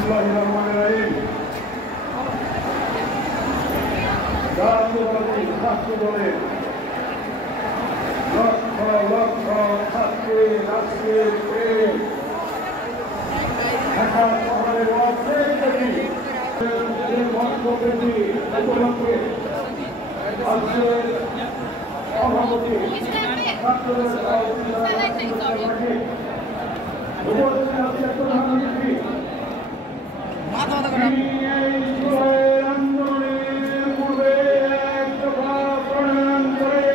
বিসমিল্লাহিররহমানিররহিম। জাতীয়তাবাদী ছাত্র দলের লক্ষ লক্ষ ছাত্রী রাষ্ট্রের প্রেম ঢাকা শহরের অর্ধেকটি বর্ষব্যাপী উপলক্ষে আজকের সভাপতি ছাত্রদের প্রধানমন্ত্রী আন্দোলনের পূর্বে এক দফা প্রণয়ন করে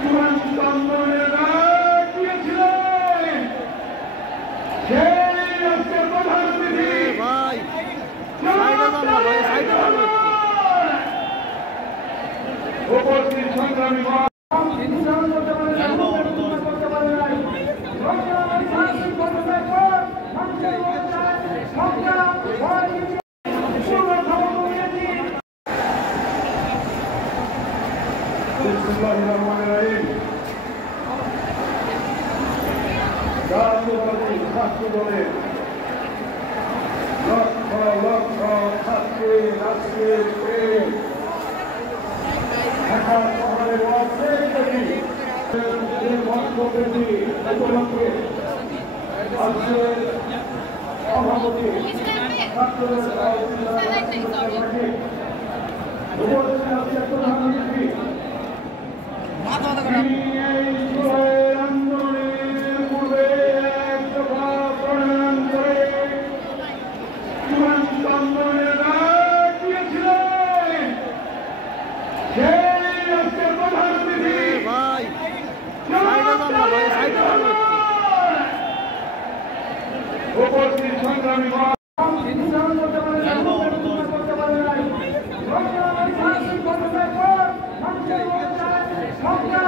চূড়ান্ত আন্দোলনের ডাক দিয়েছিলেন সেই রাষ্ট্রের প্রধানমন্ত্রী উপস্থিত সংগ্রামী বিসমিল্লাহিররহমানিররহিম। জাতীয়তাবাদী ছাত্র দলের লক্ষ লক্ষ ছাত্রী রাষ্ট্রের প্রেম ঢাকা শহরের অর্ধেকটি বর্ষব্যাপী উপলক্ষে আজকের সভাপতি ছাত্রদের প্রধানমন্ত্রী আন্দোলনের পূর্বে এক দফা প্রণয়ন করে চূড়ান্ত আন্দোলনের ডাক দিয়েছিলেন সেই রাষ্ট্রের প্রধানমন্ত্রী উপস্থিত সংগ্রামী সংগ্রাম